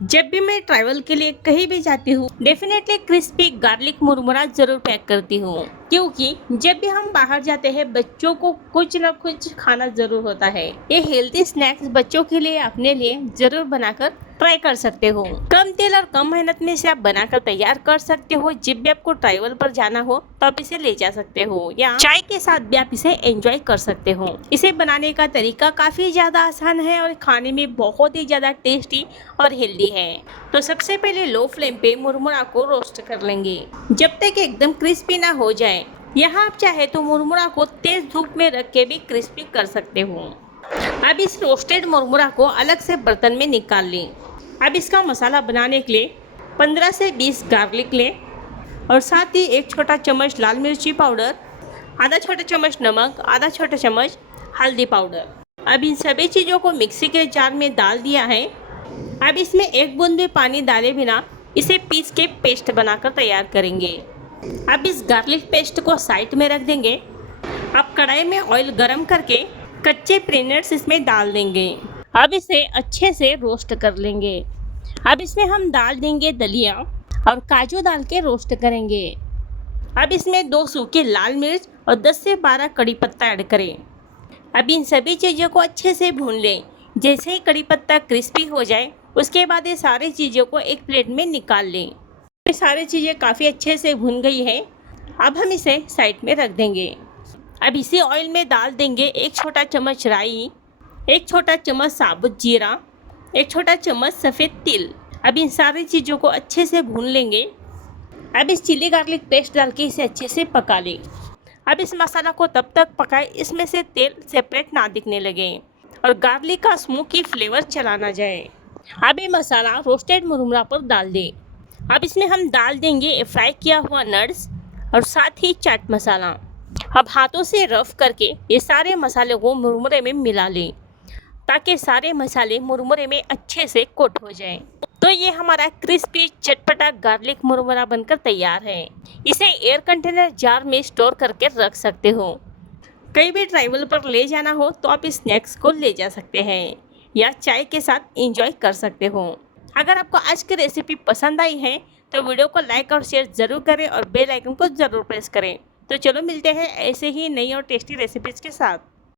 जब भी मैं ट्रैवल के लिए कहीं भी जाती हूँ डेफिनेटली क्रिस्पी गार्लिक मुरमुरा जरूर पैक करती हूँ, क्योंकि जब भी हम बाहर जाते हैं बच्चों को कुछ न कुछ खाना जरूर होता है। ये हेल्दी स्नैक्स बच्चों के लिए अपने लिए जरूर बनाकर ट्राई कर सकते हो। कम तेल और कम मेहनत में इसे आप बनाकर तैयार कर सकते हो। जब भी आपको ट्रैवल पर जाना हो तो आप इसे ले जा सकते हो या चाय के साथ भी आप इसे एंजॉय कर सकते हो। इसे बनाने का तरीका काफी ज्यादा आसान है और खाने में बहुत ही ज्यादा टेस्टी और हेल्दी है। तो सबसे पहले लो फ्लेम पे मुरमुरा को रोस्ट कर लेंगे जब तक एकदम क्रिस्पी ना हो जाए। यहाँ आप चाहे तो मुरमुरा को तेज धूप में रख के भी क्रिस्पी कर सकते हो। अब इस रोस्टेड मुरमुरा को अलग से बर्तन में निकाल लें। अब इसका मसाला बनाने के लिए 15 से 20 गार्लिक लें और साथ ही एक छोटा चम्मच लाल मिर्ची पाउडर, आधा छोटा चम्मच नमक, आधा छोटा चम्मच हल्दी पाउडर। अब इन सभी चीज़ों को मिक्सी के जार में डाल दिया है। अब इसमें एक बूंद भी पानी डाले बिना इसे पीस के पेस्ट बनाकर तैयार करेंगे। अब इस गार्लिक पेस्ट को साइड में रख देंगे। अब कढ़ाई में ऑयल गरम करके कच्चे पीनट्स इसमें डाल देंगे। अब इसे अच्छे से रोस्ट कर लेंगे। अब इसमें हम डाल देंगे दलिया और काजू डाल के रोस्ट करेंगे। अब इसमें 2 सूखे लाल मिर्च और 10 से 12 कड़ी पत्ता ऐड करें। अब इन सभी चीज़ों को अच्छे से भून लें। जैसे ही कड़ी पत्ता क्रिस्पी हो जाए उसके बाद ये सारी चीज़ों को एक प्लेट में निकाल लें। ये सारी चीज़ें काफ़ी अच्छे से भून गई है। अब हम इसे साइड में रख देंगे। अब इसी ऑयल में डाल देंगे एक छोटा चम्मच राई, एक छोटा चम्मच साबुत जीरा, एक छोटा चम्मच सफ़ेद तिल। अब इन सारी चीज़ों को अच्छे से भून लेंगे। अब इस चिली गार्लिक पेस्ट डाल के इसे अच्छे से पका लें। अब इस मसाला को तब तक पकाएं इसमें से तेल सेपरेट ना दिखने लगे और गार्लिक का स्मोकी फ्लेवर चला ना जाए। अब ये मसाला रोस्टेड मुरमुरा पर डाल दें। अब इसमें हम डाल देंगे फ्राई किया हुआ नट्स और साथ ही चाट मसाला। अब हाथों से रफ करके ये सारे मसाले को मुरमुरे में मिला लें ताकि सारे मसाले मुरमुरे में अच्छे से कोट हो जाएं। तो ये हमारा क्रिस्पी चटपटा गार्लिक मुरमुरा बनकर तैयार है। इसे एयर कंटेनर जार में स्टोर करके रख सकते हो। कहीं भी ट्रैवल पर ले जाना हो तो आप इस स्नैक्स को ले जा सकते हैं या चाय के साथ एंजॉय कर सकते हो। अगर आपको आज की रेसिपी पसंद आई है तो वीडियो को लाइक और शेयर ज़रूर करें और बेल आइकन को ज़रूर प्रेस करें। तो चलो मिलते हैं ऐसे ही नई और टेस्टी रेसिपीज़ के साथ।